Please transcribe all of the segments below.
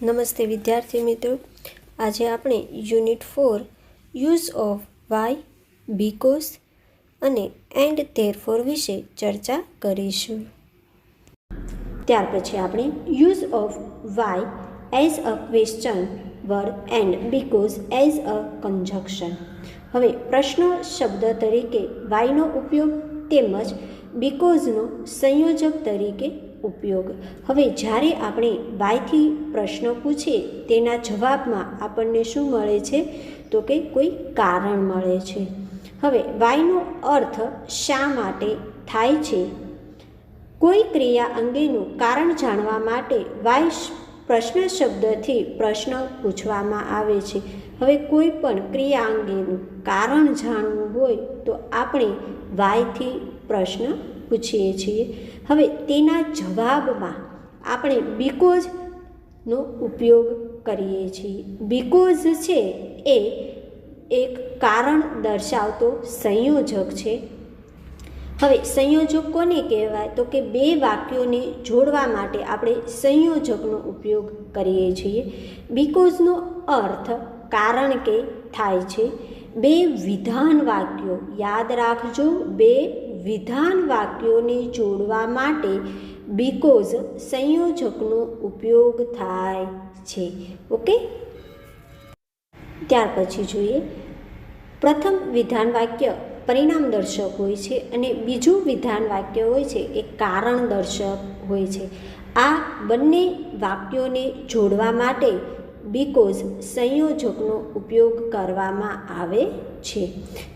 નમસ્તે વિદ્યાર્થી મિત્રો, આજે આપણે unit 4 use of why, because અને એન્ડ ધેરફોર વિશે ચર્ચા કરીશું. ત્યાર પછી આપણે use of why as a question word and because as a conjunction. હવે પ્રશ્ન શબ્દ તરીકે વાયનો ઉપયોગ તેમજ બીકોઝનો સંયોજક તરીકે ઉપયોગ. હવે જ્યારે આપણે વાયથી પ્રશ્ન પૂછીએ તેના જવાબમાં આપણને શું મળે છે? તો કે કોઈ કારણ મળે છે. હવે વાયનો અર્થ શા માટે થાય છે? કોઈ ક્રિયા અંગેનું કારણ જાણવા માટે વાય પ્રશ્ન શબ્દથી પ્રશ્ન પૂછવામાં આવે છે. હવે કોઈ પણ ક્રિયા અંગેનું કારણ જાણવું હોય તો આપણે વાયથી પ્રશ્ન પૂછીએ છીએ. હવે તેના જવાબમાં આપણે બીકોઝનો ઉપયોગ કરીએ છીએ. બીકોઝ છે એ એક કારણ દર્શાવતો સંયોજક છે. હવે સંયોજક કોને કહેવાય? તો કે બે વાક્યોને જોડવા માટે આપણે સંયોજકનો ઉપયોગ કરીએ છીએ. બીકોઝનો અર્થ કારણ કે થાય છે. બે વિધાન વાક્યો, યાદ રાખજો, બે વિધાન વાક્યોને જોડવા માટે બીકોઝ સંયોજકનો ઉપયોગ થાય છે. ઓકે, ત્યાર પછી જોઈએ. પ્રથમ વિધાન વાક્ય પરિણામ દર્શક હોય છે અને બીજું વિધાન વાક્ય હોય છે એ કારણ દર્શક હોય છે. આ બંને વાક્યોને જોડવા માટે બીકોઝ સંયોજકનો ઉપયોગ કરવામાં આવે છે.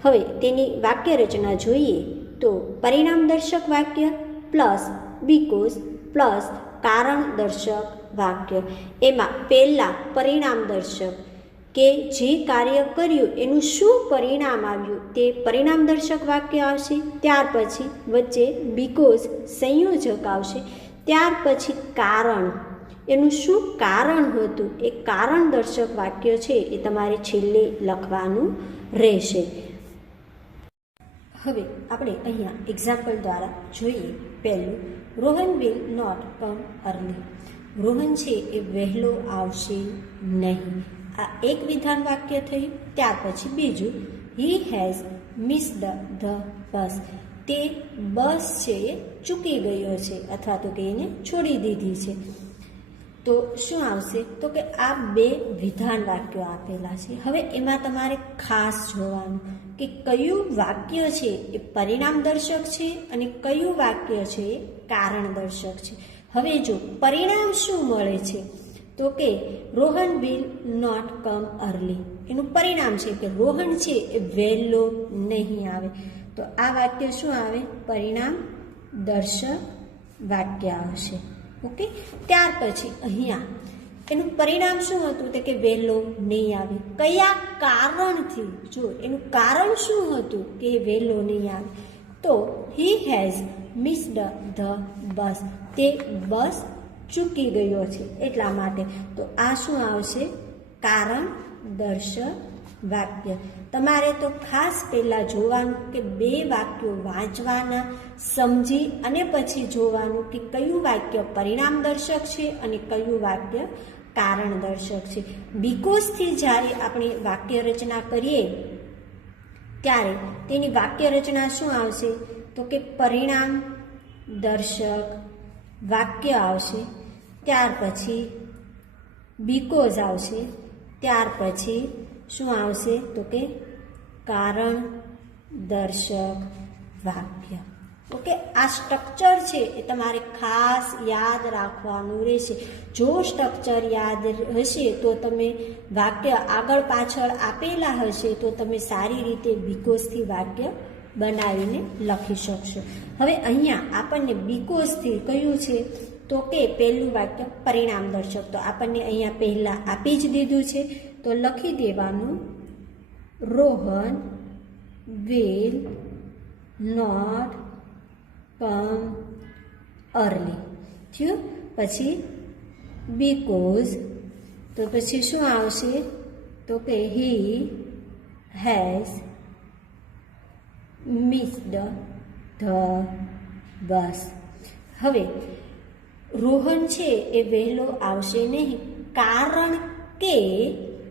હવે તેની વાક્ય રચના જોઈએ તો પરિણામ દર્શક વાક્ય પ્લસ બીકોઝ પ્લસ કારણ દર્શક વાક્ય. એમાં પહેલાં પરિણામ દર્શક કે જે કાર્ય કર્યું એનું શું પરિણામ આવ્યું તે પરિણામ દર્શક વાક્ય આવશે. ત્યાર પછી વચ્ચે બીકોઝ સંયોજક આવશે. ત્યાર પછી કારણ, એનું શું કારણ હતું એ કારણ દર્શક વાક્ય છે એ તમારે છેલ્લે લખવાનું રહેશે. હવે આપણે અહીંયા એક્ઝામ્પલ દ્વારા જોઈએ. પહેલું, Rohan will not come early. Rohan છે એ વહેલો આવશે નહીં. આ એક વિધાન વાક્ય થયું. ત્યાર પછી બીજું, he has missed the bus. તે બસ છે એ ચૂકી ગયો છે અથવા તો કે એને છોડી દીધી છે. તો શું આવશે? તો કે આ બે વિધાન વાક્યો આપેલા છે. હવે એમાં તમારે ખાસ જોવાનું કે કયું વાક્ય છે એ પરિણામ દર્શક છે અને કયું વાક્ય છે એ કારણ દર્શક છે. હવે જો પરિણામ શું મળે છે તો કે Rohan will not come early. એનું પરિણામ છે કે રોહન છે એ વહેલો નહીં આવે. તો આ વાક્ય શું આવે? પરિણામ દર્શક વાક્ય આવશે. ઓકે, ત્યાર પછી અહીંયા એનું પરિણામ શું હતું? તો કે વહેલો નહીં આવે. કયા કારણથી? જો એનું કારણ શું હતું કે વહેલો નહીં આવે? તો he has missed the bus. તે બસ ચૂકી ગયો છે એટલા માટે. તો આ શું આવશે? કારણ દર્શક વાક્ય. તમારે તો ખાસ પહેલાં જોવાનું કે બે વાક્યો વાંચવાના, સમજી અને પછી જોવાનું કે કયું વાક્ય પરિણામ દર્શક છે અને કયું વાક્ય કારણ દર્શક છે. બીકોઝથી જ્યારે આપણે વાક્ય રચના કરીએ ત્યારે તેની વાક્ય રચના શું આવશે? તો કે પરિણામ દર્શક વાક્ય આવશે. ત્યાર પછી બીકોઝ આવશે. ત્યાર પછી શું આવશે? તો કે કારણ દર્શક વાક્ય. ઓકે, આ સ્ટ્રક્ચર છે એ તમારે ખાસ યાદ રાખવાનું રહેશે. જો સ્ટ્રક્ચર યાદ હશે તો તમે વાક્ય આગળ પાછળ આપેલા હશે તો તમે સારી રીતે બીકોઝથી વાક્ય બનાવીને લખી શકશો. હવે અહીંયા આપણને બીકોઝથી કયું છે? તો કે પહેલું વાક્ય પરિણામ દર્શક. તો આપણને અહીંયા પહેલાં આપી જ દીધું છે તો લખી દેવાનું Rohan will not come early. થયું? પછી બીકોઝ, તો પછી શું આવશે? તો કે he has missed the bus. હવે રોહન છે એ વહેલો આવશે નહીં, કારણ કે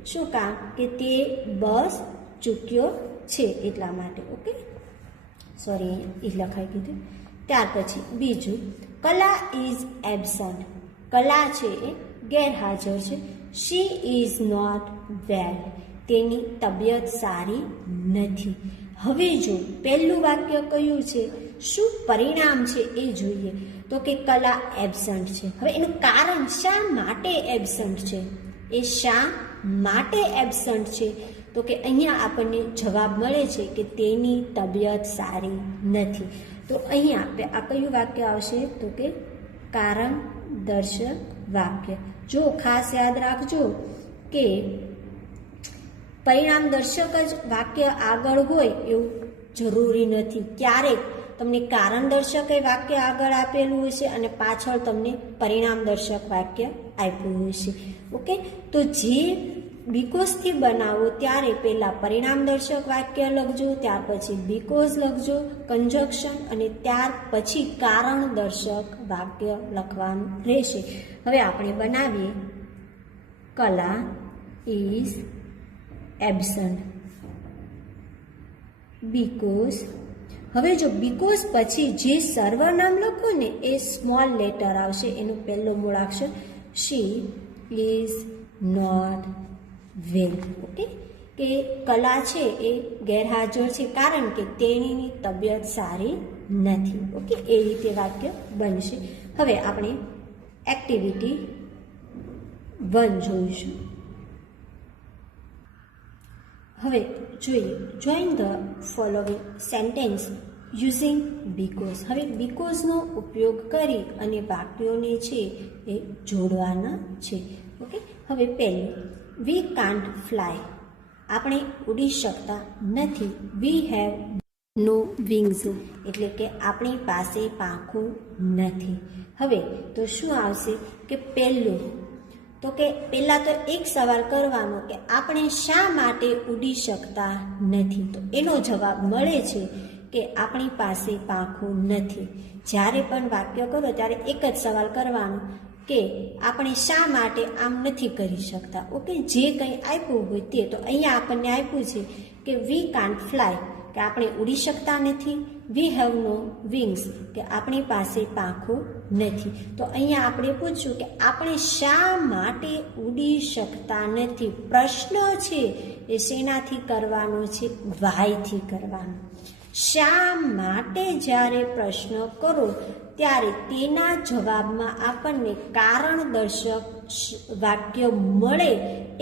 શું કામ કે તે બસ ચૂક્યો છે એટલા માટે. ઓકે, સોરી એ લખાઈ ગયું. ત્યાર પછી બીજું, કલા ઇઝ એબસન્ટ. કલા છે એ ગેરહાજર છે. She is not well. તેની તબિયત સારી નથી. હવે જો પહેલું વાક્ય કયું છે, શું પરિણામ છે એ જોઈએ. તો કે કલા એબસન્ટ છે. હવે એનું કારણ શા માટે એબસન્ટ છે, એ શા માટે એબસન્ટ છે, તો કે અહીંયા આપણને જવાબ મળે છે કે તેની તબિયત સારી નથી. તો અહીંયા આ કયું વાક્ય આવશે, તો કે કારણ દર્શક વાક્ય. જો ખાસ યાદ રાખજો કે પરિણામ દર્શક જ વાક્ય આગળ હોય એવું જરૂરી નથી. ક્યારેક તમને કારણ દર્શક એ વાક્ય આગળ આપેલું હશે અને પાછળ તમને પરિણામ દર્શક વાક્ય આપ્યું હશે. ઓકે, તો જે બીકોઝથી બનાવો ત્યારે પહેલાં પરિણામ દર્શક વાક્ય લખજો, ત્યાર પછી બીકોઝ લખજો કંજક્શન, અને ત્યાર પછી કારણ દર્શક વાક્ય લખવાનું રહેશે. હવે આપણે બનાવીએ કલા ઇઝ એબસન્ટ બીકોઝ. હવે જો બીકોઝ પછી જે સર્વનામ લખો ને એ સ્મોલ લેટર આવશે. એનો પહેલો મૂળાક્ષર she is not well. Okay, કે કલા છે એ ગેરહાજર છે કારણ કે તેણીની તબિયત સારી નથી. ઓકે, એ રીતે વાક્ય બનશે. હવે આપણે એક્ટિવિટી 1 જોઈશું. હવે જોઈએ, join the following sentence using because. હવે બીકોઝનો ઉપયોગ કરી અને વાક્યોને છે એ જોડવાના છે. ઓકે, હવે પહેલું, વી કાન્ટ ફ્લાય. આપણે ઉડી શકતા નથી. વી હેવ નો વિંગ્સ, એટલે કે આપણી પાસે પાંખો નથી. હવે તો શું આવશે કે પહેલું, તો કે પહેલાં તો એક સવાલ કરવાનો કે આપણે શા માટે ઉડી શકતા નથી. તો એનો જવાબ મળે છે કે આપણી પાસે પાંખો નથી. જ્યારે પણ વાક્ય કરો ત્યારે એક જ સવાલ કરવાનો કે આપણે શા માટે આમ નથી કરી શકતા. ઓકે, જે કંઈ આપ્યું હોય તે. તો અહીંયા આપણને આપ્યું છે કે વી કાન્ટ ફ્લાય, કે આપણે ઉડી શકતા નથી. વી હેવ નો વિંગ્સ, કે આપણી પાસે પાંખો નથી. તો અહીંયા આપણે પૂછ્યું કે આપણે શા માટે ઉડી શકતા નથી. પ્રશ્ન છે એ શેનાથી કરવાનો છે, વાયથી કરવાનો. શા માટે જ્યારે પ્રશ્ન કરો ત્યારે તેના જવાબમાં આપણને કારણ દર્શક વાક્ય મળે.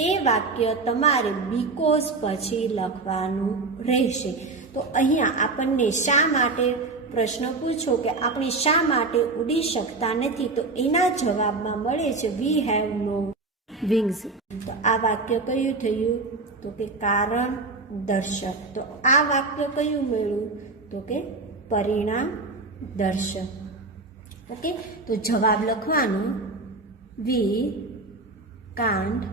એ વાક્ય તમારે બીકોઝ પછી લખવાનું રહેશે. તો અહીંયા આપણને શા માટે પ્રશ્ન પૂછો કે આપણે શા માટે ઉડી શકતા નથી, તો એના જવાબમાં મળે છે વી હેવ નો વિંગ્સ. તો આ વાક્ય કયું થયું, તો કે કારણ દર્શક. તો આ વાક્ય કયું મળ્યું, તો કે પરિણામ દર્શક. ઓકે, તો જવાબ લખવાનો વી કાન્ટ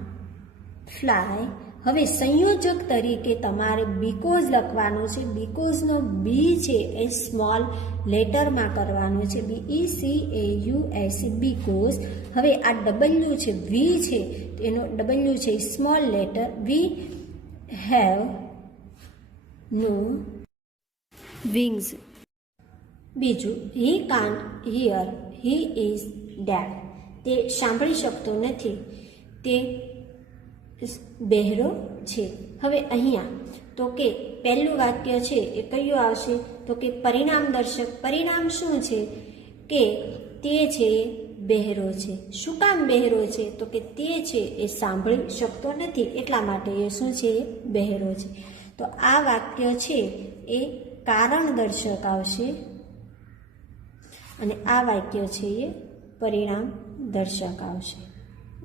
ફ્લાય. હવે સંયોજક તરીકે તમારે બીકોઝ લખવાનું છે. બીકોઝનો બી છે એ સ્મોલ લેટરમાં કરવાનો છે, BECAUS, બીકોઝ. હવે આ ડબલ્યુ છે, વી છે, એનો ડબલ્યુ છે small letter. We have no wings. બીજું, he can't hear, he is deaf. તે સાંભળી શકતો નથી, તે બહેરો છે. હવે અહીંયા તો કે પહેલું વાક્ય છે એ કયું આવશે, તો કે પરિણામ દર્શક. પરિણામ શું છે કે તે છે બહેરો છે. શું કામ બહેરો છે, તો કે તે છે એ સાંભળી શકતો નથી એટલા માટે એ શું છે, એ બહેરો છે. તો આ વાક્ય છે એ કારણ દર્શક આવશે અને આ વાક્ય છે એ પરિણામ દર્શક આવશે.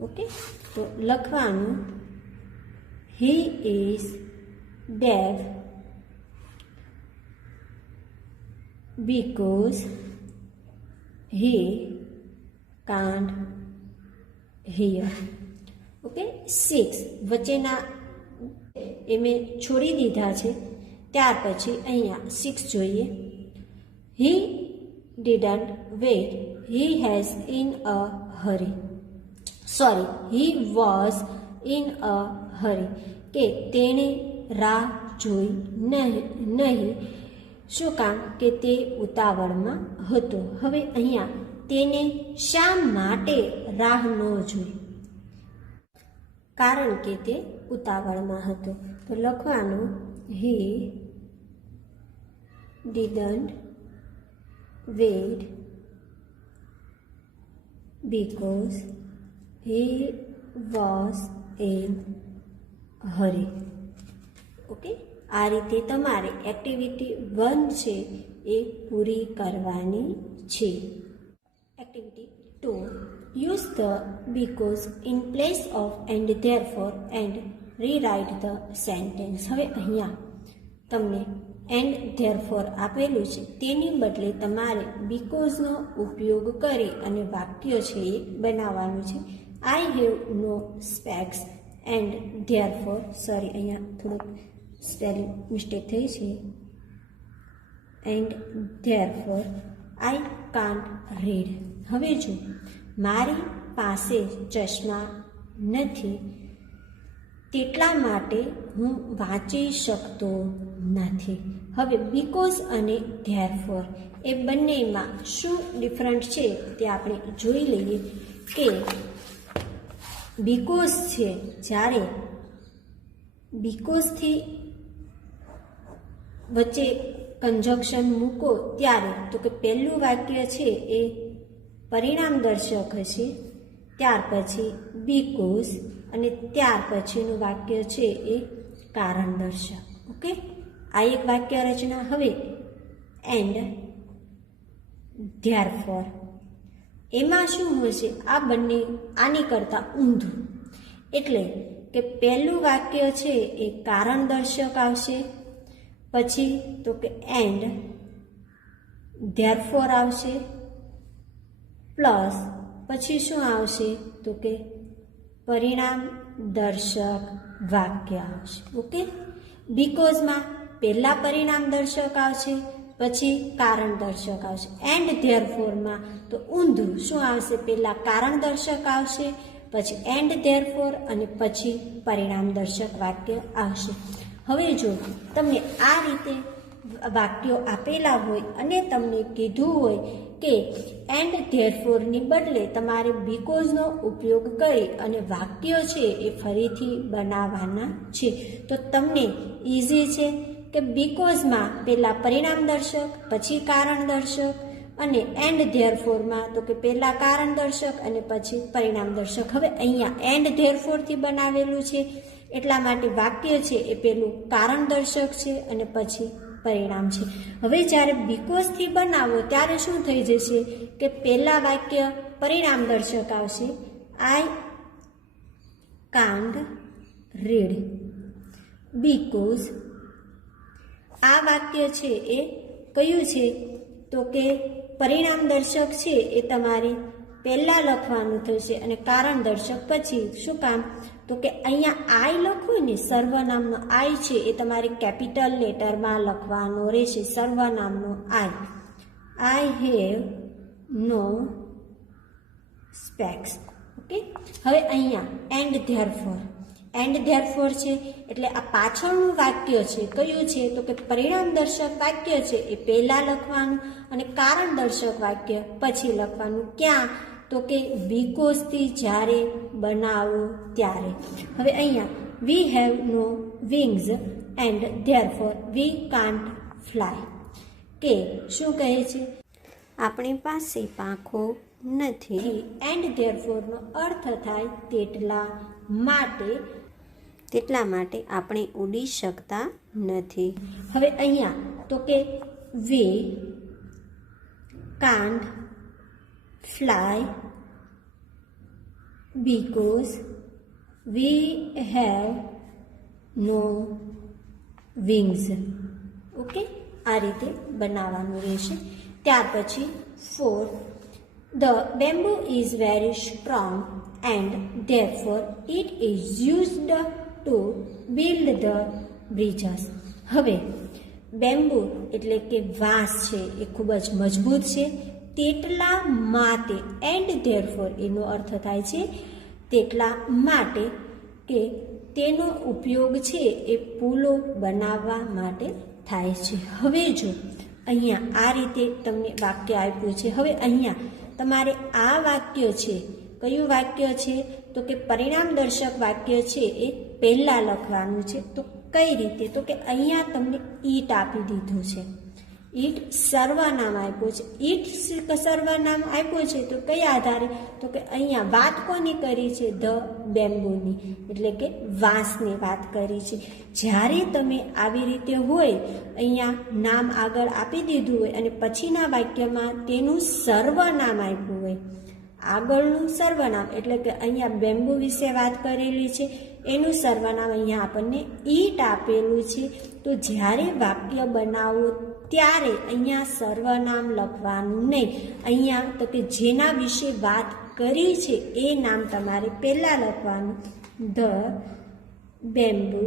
ઓકે, તો લખવાનું he is deaf because he can't hear. Okay, 6 વચ્ચેના એ મેં છોડી દીધા છે ત્યાર પછી અહીંયા 6 જોઈએ. He didn't wait, he has in a hurry, sorry he was in a hurry, કે તેણે રાહ જોઈ નહીં. શું કામ? કે તે ઉતાવળમાં હતો. હવે અહીંયા તેને શા માટે રાહ ન જોઈ? કારણ કે તે ઉતાવળમાં હતો. તો લખવાનું he didn't wait because he was in hurry. ઓકે, આ રીતે તમારે એક્ટિવિટી 1 છે એ પૂરી કરવાની છે. Activity 2, use the because in place of and therefore and rewrite the sentence. હવે અહીંયા તમને એન્ડ ધેરફોર આપેલું છે, તેની બદલે તમારે બીકોઝનો ઉપયોગ કરી અને વાક્ય છે એ બનાવવાનું છે. I have no specs and therefore, sorry અહીંયા થોડુંક સ્પેલિંગ મિસ્ટેક થઈ છે, and therefore I can't read. હવે જો મારી પાસે ચશ્મા નથી તેટલા માટે હું વાંચી શકતો નથી. હવે બીકોઝ અને ધેરફોર એ બંનેમાં શું ડિફરન્ટ છે તે આપણે જોઈ લઈએ. કે બીકોઝ છે, જ્યારે બીકોઝથી વચ્ચે કંજક્શન મૂકો ત્યારે તો કે પહેલું વાક્ય છે એ પરિણામ દર્શક હશે, ત્યાર પછી બીકોઝ અને ત્યાર પછીનું વાક્ય છે એ કારણ દર્શક. ઓકે, આ એક વાક્ય રચના. હવે એન્ડ ધેરફોર એમાં શું હશે? આ બંને આની કરતાં ઊંધું. એટલે કે પહેલું વાક્ય છે એ કારણ દર્શક આવશે, પછી તો કે એન્ડ ધેરફોર આવશે, પ્લસ પછી શું આવશે? તો કે પરિણામ દર્શક વાક્ય આવશે. ઓકે, બીકોઝમાં પહેલા પરિણામ દર્શક આવશે, પછી કારણ દર્શક આવશે. એન્ડ ધેરફોરમાં તો ઊંધું. શું આવશે? પહેલા કારણ દર્શક આવશે, પછી એન્ડ ધેરફોર અને પછી પરિણામ દર્શક વાક્ય આવશે. હવે જો તમને આ રીતે વાક્યો આપેલા હોય અને તમને કીધું હોય કે એન્ડ ધેરફોરની બદલે તમારે બીકોઝનો ઉપયોગ કરી અને વાક્યો છે એ ફરીથી બનાવવાના છે, તો તમને ઇઝી છે કે બીકોઝમાં પહેલાં પરિણામ દર્શક, પછી કારણ દર્શક, અને એન્ડ ધેરફોરમાં તો કે પહેલાં કારણ દર્શક અને પછી પરિણામ દર્શક. હવે અહીંયા એન્ડ ધેરફોરથી બનાવેલું છે એટલા માટે વાક્ય છે એ પહેલું કારણ દર્શક છે અને પછી પરિણામ છે. હવે જ્યારે બીકોઝથી બનાવો ત્યારે શું થઈ જશે કે પહેલાં વાક્ય પરિણામ દર્શક આવશે, આઈ કાન્ટ રીડ બીકોઝ. આ વાક્ય છે એ કયું છે? તો કે પરિણામ દર્શક છે એ તમારે પહેલાં લખવાનું થશે અને કારણ દર્શક પછી. શું કામ? તો કે અહીંયા આઈ લખવું ને, સર્વનામનો આઈ છે એ તમારે કેપિટલ લેટરમાં લખવાનો રહેશે. સર્વનામનો I have no specs. Okay, હવે અહીંયા એન્ડ ધેરફોર છે એટલે આ પાછળનું વાક્ય છે કયું છે? તો કે પરિણામ દર્શક વાક્ય છે એ પહેલાં લખવાનું અને કારણ દર્શક વાક્ય પછી લખવાનું. ક્યાં? તો કે બીકોઝથી જ્યારે બનાવો ત્યારે. હવે અહીંયા we have no wings and therefore we can't fly. કે શું કહે છે? આપણી પાસે પાંખો નથી. એન્ડ ધેરફોરનો અર્થ થાય તેટલા માટે આપણે ઉડી શકતા નથી. હવે અહીંયા તો કે વી can't fly because we have no wings. Okay, આ રીતે બનાવવાનું રહેશે. ત્યાર પછી 4, the bamboo is very strong and therefore it is used to build the bridges. હવે બેમ્બુ એટલે કે વાંસ છે એ ખૂબ જ મજબૂત છે, તેટલા માટે એન્ડ ધેરફોર એનો અર્થ થાય છે તેટલા માટે કે તેનો ઉપયોગ છે એ પુલો બનાવવા માટે થાય છે. હવે જો અહીંયા આ રીતે તમને વાક્ય આપ્યું છે. હવે અહીંયા તમારે આ વાક્ય છે, કયું વાક્ય છે તો કે પરિણામ દર્શક વાક્ય છે એ પહેલાં લખવાનું છે. તો કઈ રીતે? તો કે અહીંયા તમને ઈટ આપી દીધું છે, ઈટ સર્વનામ આપ્યું છે. ઈટ સર્વનામ આપ્યું છે તો કયા આધારે? તો કે અહીંયા વાત કોની કરી છે? ધ બેમ્બુની, એટલે કે વાંસની વાત કરી છે. જ્યારે તમે આવી રીતે હોય, અહીંયા નામ આગળ આપી દીધું હોય અને પછીના વાક્યમાં તેનું સર્વનામ આપ્યું હોય, આગળનું સર્વનામ એટલે કે અહીંયા બેમ્બુ વિશે વાત કરેલી છે, એનું સર્વનામ અહીંયા આપણને ઈટ આપેલું છે. તો જ્યારે વાક્ય બનાવો ત્યારે અહીંયા સર્વનામ લખવાનું નહીં. અહીંયા તો કે જેના વિશે વાત કરી છે એ નામ તમારે પહેલાં લખવાનું, ધ બેમ્બુ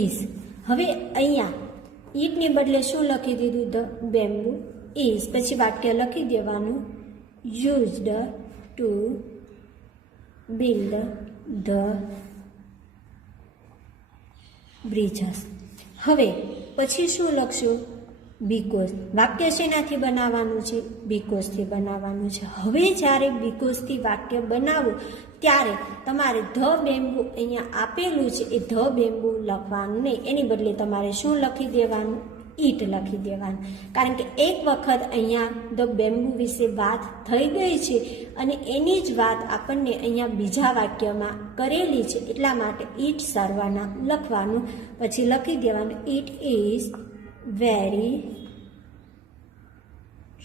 ઇઝ. હવે અહીંયા ઈટને બદલે શું લખી દીધું? The bamboo is. પછી વાક્ય લખી દેવાનું, used to build the bridges. હવે પછી શું લખશું? બીકોઝ. વાક્ય શેનાથી બનાવવાનું છે? બીકોઝથી બનાવવાનું છે. હવે જ્યારે બીકોઝથી વાક્ય બનાવો ત્યારે તમારે ધ બેમ્બુ અહીંયા આપેલું છે એ ધ બેમ્બુ લખવાનું નહીં, એની બદલે તમારે શું લખી દેવાનું? ઈટ લખી દેવાનું. કારણ કે એક વખત અહીંયા ધ બેમ્બુ વિશે વાત થઈ ગઈ છે અને એની જ વાત આપણને અહીંયા બીજા વાક્યમાં કરેલી છે, એટલા માટે ઈટ સર્વનામ લખવાનું. પછી લખી દેવાનું, it is very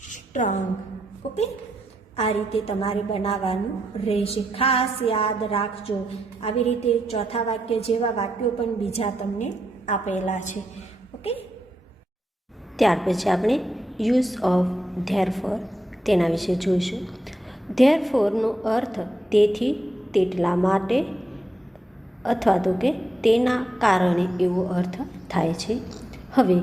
strong. Okay, આ રીતે તમારે બનાવવાનું રહેશે. ખાસ યાદ રાખજો, આવી રીતે ચોથા વાક્ય જેવા વાક્યો પણ બીજા તમને આપેલા છે. ઓકે, ત્યાર પછી આપણે યુઝ ઓફ ધેરફોર તેના વિશે જોઈશું. ધેરફોરનો અર્થ તેથી, તેટલા માટે અથવા તો કે તેના કારણે એવો અર્થ થાય છે. હવે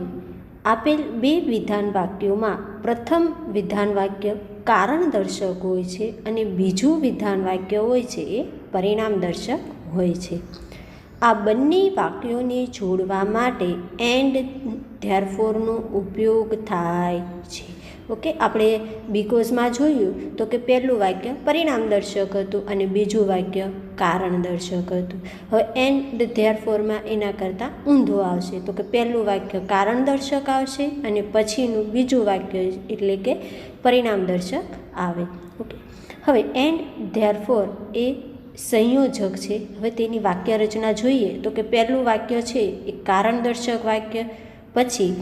આપેલ બે વિધાન વાક્યોમાં પ્રથમ વિધાન વાક્ય કારણ દર્શક હોય છે અને બીજું વિધાન વાક્ય હોય છે એ પરિણામ દર્શક હોય છે. આ બંને વાક્યોને જોડવા માટે એન્ડ ધેરફોરનો ઉપયોગ થાય છે. ઓકે, આપણે બીકોઝમાં જોયું તો કે પહેલું વાક્ય પરિણામ દર્શક હતું અને બીજું વાક્ય કારણ દર્શક હતું. હવે એન્ડ ધેરફોરમાં એના કરતાં ઊંધો આવશે, તો કે પહેલું વાક્ય કારણ દર્શક આવશે અને પછીનું બીજું વાક્ય એટલે કે પરિણામ દર્શક આવે. ઓકે, હવે એન્ડ ધેરફોર એ સંયોજક છે. હવે તેની વાક્ય રચના જોઈએ તો કે પહેલું વાક્ય છે એ કારણ દર્શક વાક્ય, પછી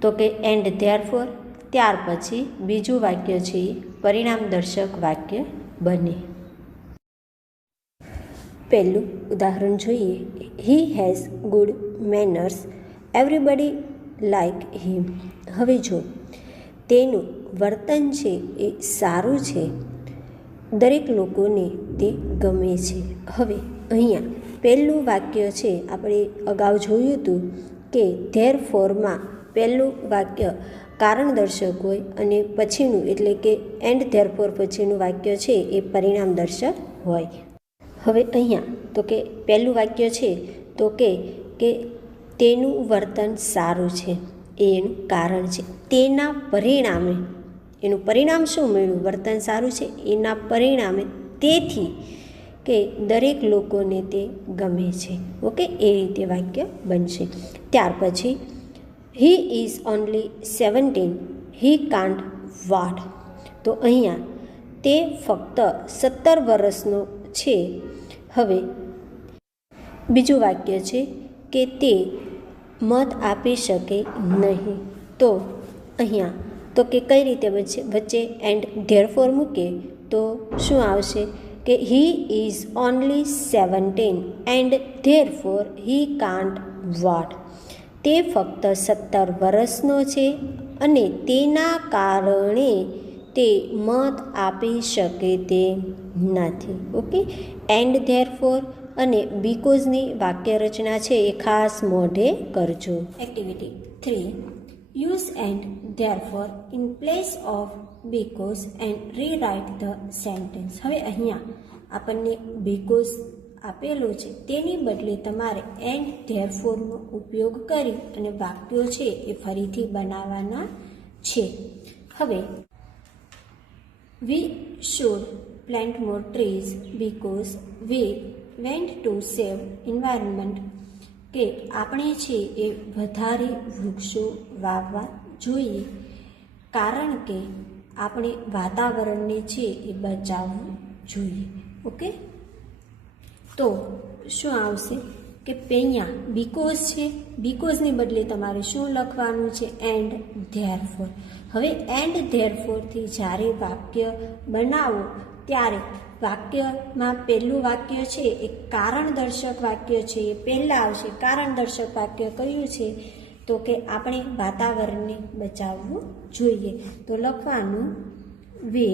તો કે એન્ડ ધેરફોર, ત્યાર પછી બીજું વાક્ય છે એ પરિણામ દર્શક વાક્ય બને. પહેલું ઉદાહરણ જોઈએ. He has good manners, everybody like him. હવે જો તેનું વર્તન છે એ સારું છે, દરેક લોકોને તે ગમે છે. હવે અહીંયા પહેલું વાક્ય છે, આપણે અગાઉ જોયું હતું કે ધેરફોરમાં પહેલું વાક્ય કારણ દર્શક હોય અને પછીનું એટલે કે એન્ડ ધેરફોર પછીનું વાક્ય છે એ પરિણામ દર્શક હોય. હવે અહીંયા તો કે પહેલું વાક્ય છે તો કે તેનું વર્તન સારું છે, એ એનું કારણ છે. તેના પરિણામે, એનું પરિણામ શું મળ્યું? વર્તન સારું છે, એના પરિણામે તેથી કે દરેક લોકોને તે ગમે છે. ઓકે, એ રીતે વાક્ય બનશે. ત્યાર પછી he is only 17, he can't vote. તો અહીંયા તે ફક્ત 17 વર્ષનો છે. હવે બીજું વાક્ય છે કે તે મત આપી શકે નહીં. તો અહીંયા તો કે કઈ રીતે વચ્ચે એન્ડ ધેરફોર મૂકે તો શું આવશે કે he is only 17 and therefore he can't vote. તે ફક્ત 17 વર્ષનો છે અને તેના કારણે તે મત આપી શકે તે નથી. ઓકે, એન્ડ ધેરફોર અને બીકોઝની વાક્ય રચના છે એ ખાસ મોઢે કરજો. Activity 3. Use and therefore in place of because and rewrite the sentence. હવે અહીંયા આપણને because આપેલો છે તેની બદલે તમારે એન્ડ ધેરફોરનો ઉપયોગ કરી અને વાક્યો છે એ ફરીથી બનાવવાના છે. હવે we should plant more trees because we want to save environment. કે આપણે છે એ વધારે વૃક્ષો વાવવા જોઈએ કારણ કે આપણે વાતાવરણને છે એ બચાવવું જોઈએ. ઓકે, તો શું આવશે કે અહીંયા બીકોઝ છે, બીકોઝની બદલે તમારે શું લખવાનું છે? And therefore. હવે એન્ડ ધેરફોરથી જ્યારે વાક્ય બનાવો ત્યારે વાક્યમાં પહેલું વાક્ય છે એ કારણદર્શક વાક્ય છે, એ પહેલાં આવશે. કારણદર્શક વાક્ય કયું છે? તો કે આપણે વાતાવરણને બચાવવું જોઈએ. તો લખવાનું we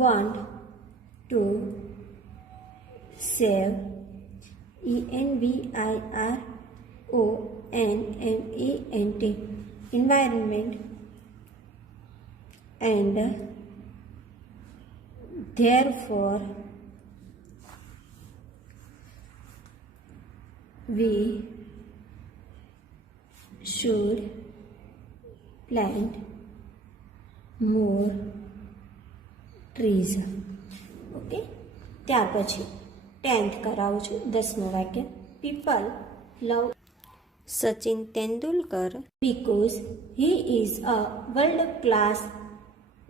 want to save environment environment and therefore we should plant more trees. Okay, ત્યાર પછી 10th કરાવું છું. 10મું વાક્ય. People love Sachin Tendulkar because he is a world class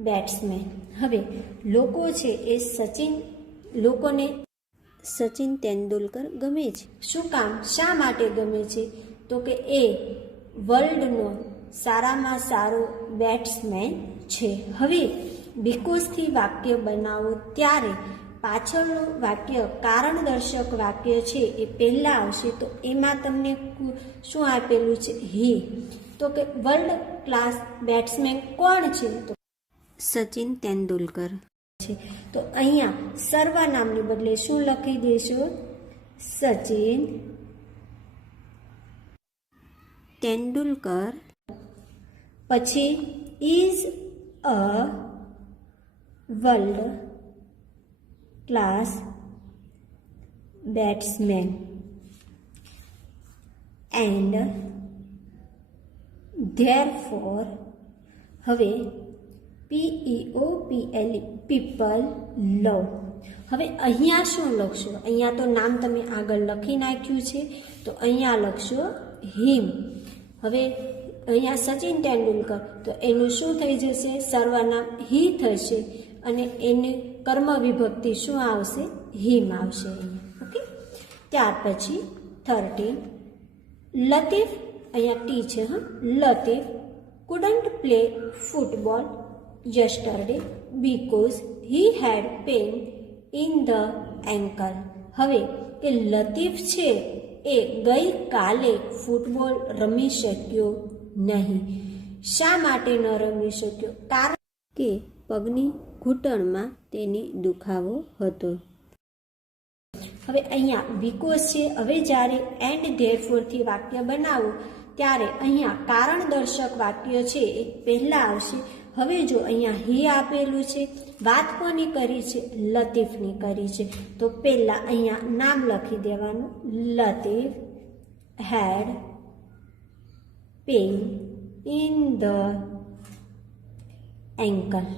batsman. હવે લોકો છે એ લોકોને સચિન તેંડુલકર ગમે છે. શું કામ? શા માટે ગમે છે? તો કે એ વર્લ્ડનો સારામાં સારો બેટ્સમેન છે. હવે બીકોઝથી વાક્ય બનાવો ત્યારે પાછળનું વાક્ય કારણદર્શક વાક્ય છે એ પહેલાં આવશે. તો એમાં તમને શું આપેલું છે? હી. તો કે વર્લ્ડ ક્લાસ બેટ્સમેન કોણ છે? તો સચિન તેંડુલકર છે. તો અહીંયા સર્વનામની બદલે શું લખી દેશો? સચિન તેંડુલકર. પછી is a world class batsman and therefore. હવે PEOPLE પીપલ લવ. હવે અહીંયા શું લખશો? અહીંયા તો નામ તમે આગળ લખી નાખ્યું છે, તો અહીંયા લખશો હિમ. હવે અહીંયા સચિન તેંડુલકર, તો એનું શું થઈ જશે? સર્વનામ હી થશે અને એની કર્મ વિભક્તિ શું આવશે? હિમ આવશે અહીંયા. ઓકે, ત્યાર પછી 13 લતીફ, અહીંયા ટી છે, હા. Latif couldn't play football yesterday because he had pain in the ankle. હવે કે લતીફ છે એ ગઈકાલે ફૂટબોલ રમી શક્યો નહીં. શા માટે ન રમી શક્યો? કારણ કે પગની ઘૂંટણમાં તેની દુખાવો હતો. હવે અહીંયા બીકોઝ છે. હવે જ્યારે એન્ડ ધેરફોરથી વાક્ય બનાવો ત્યારે અહીંયા કારણદર્શક વાક્ય છે એ પહેલાં આવશે. હવે જો અહીંયા હી આપેલું છે, વાત કોની કરી છે? લતીફની કરી છે. તો પહેલાં અહીંયા નામ લખી દેવાનું. લતીફ હેડ પેઇન ઇન ધ એન્કલ.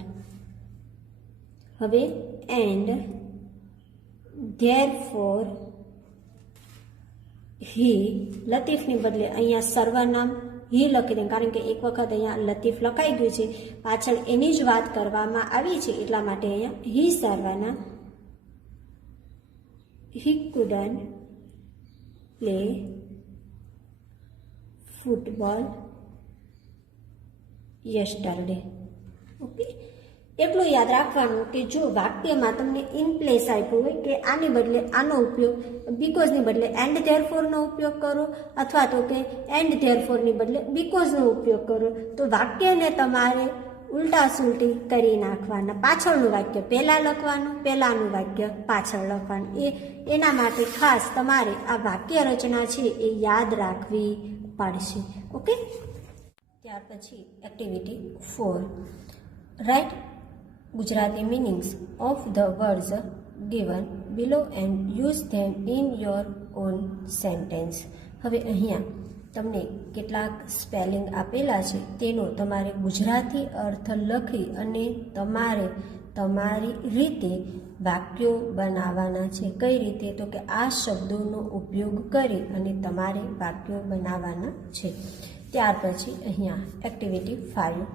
હવે એન્ડ ધેરફોર હી, લતીફની બદલે અહીંયા સર્વનામ હી લખી દે, કારણ કે એક વખત અહીંયા લતીફ લખાઈ ગયું છે, પાછળ એની જ વાત કરવામાં આવી છે, એટલા માટે અહીંયા હી સર્વનામ. He couldn't play football yesterday. Okay, એટલું યાદ રાખવાનું કે જો વાક્યમાં તમને ઇન પ્લેસ આપ્યું હોય કે આની બદલે આનો ઉપયોગ, બીકોઝની બદલે એન્ડ ધેરફોરનો ઉપયોગ કરો, અથવા તો કે એન્ડ ધેરફોરની બદલે બીકોઝનો ઉપયોગ કરો, તો વાક્યને તમારે ઉલટા સુલટી કરી નાખવાના. પાછળનું વાક્ય પહેલાં લખવાનું, પહેલાંનું વાક્ય પાછળ લખવાનું. એના માટે ખાસ તમારે આ વાક્ય રચના છે એ યાદ રાખવી પડશે. ઓકે. ત્યાર પછી activity 4, write Gujarati meanings of the words given below and use them in your own sentence. હવે અહીંયા તમને કેટલાક સ્પેલિંગ આપેલા છે, તેનો તમારે ગુજરાતી અર્થ લખી અને તમારે તમારી રીતે વાક્યો બનાવવાના છે. કઈ રીતે? તો કે આ શબ્દોનો ઉપયોગ કરી અને તમારે વાક્યો બનાવવાના છે. ત્યાર પછી અહીંયા એક્ટિવિટી 5,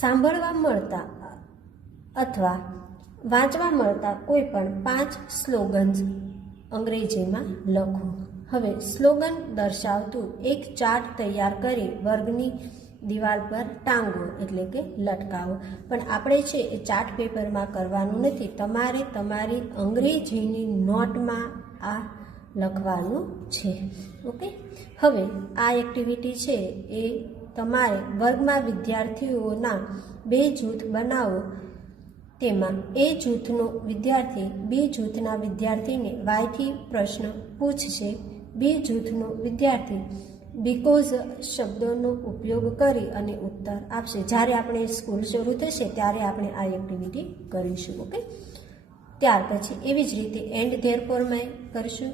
સાંભળવા મળતા અથવા વાંચવા મળતા કોઈ પણ 5 સ્લોગન્સ અંગ્રેજીમાં લખો. હવે સ્લોગન દર્શાવતું એક ચાર્ટ તૈયાર કરી વર્ગની દિવાલ પર ટાંગો, એટલે કે લટકાવો. પણ આપણે છે એ ચાર્ટ પેપરમાં કરવાનું નથી, તમારે તમારી અંગ્રેજીની નોટમાં આ લખવાનું છે. ઓકે. હવે આ એક્ટિવિટી છે એ તમારે વર્ગમાં વિદ્યાર્થીઓના 2 જૂથ બનાવો. તેમાં એ જૂથનો વિદ્યાર્થી બી જૂથના વિદ્યાર્થીને વાયથી પ્રશ્ન પૂછશે. બી જૂથનો વિદ્યાર્થી બીકોઝ શબ્દોનો ઉપયોગ કરી અને ઉત્તર આપશે. જ્યારે આપણે સ્કૂલ શરૂ થશે ત્યારે આપણે આ એક્ટિવિટી કરીશું. ઓકે. ત્યાર પછી એવી જ રીતે એન્ડ ધેરફોરમાં કરીશું.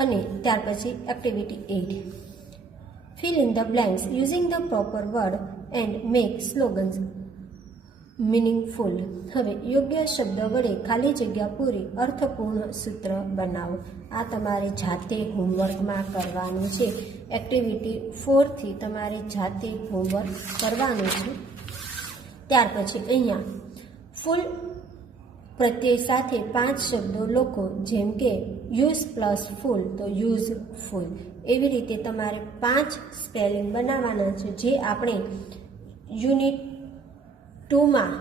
અને ત્યાર પછી activity 8, fill in the blanks using the proper word and make slogans meaningful. હવે યોગ્ય શબ્દ વડે ખાલી જગ્યા પૂરી અર્થપૂર્ણ સૂત્ર બનાવો. આ તમારે જાતે હોમવર્કમાં કરવાનું છે. એક્ટિવિટી 4 થી તમારે જાતે હોમવર્ક કરવાનું છે. ત્યાર પછી અહીંયા ફૂલ પ્રત્યય સાથે 5 શબ્દો લખો. જેમ કે યુઝ પ્લસ ફૂલ તો યુઝ ફૂલ. એવી રીતે તમારે 5 સ્પેલિંગ બનાવવાના છે, જે આપણે યુનિટ 2માં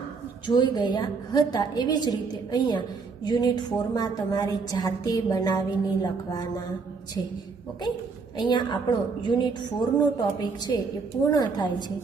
જોઈ ગયા હતા. એવી જ રીતે અહીંયા યુનિટ 4માં તમારે જાતે બનાવીને લખવાના છે. ઓકે. અહીંયા આપણો યુનિટ 4નો ટોપિક છે એ પૂર્ણ થાય છે.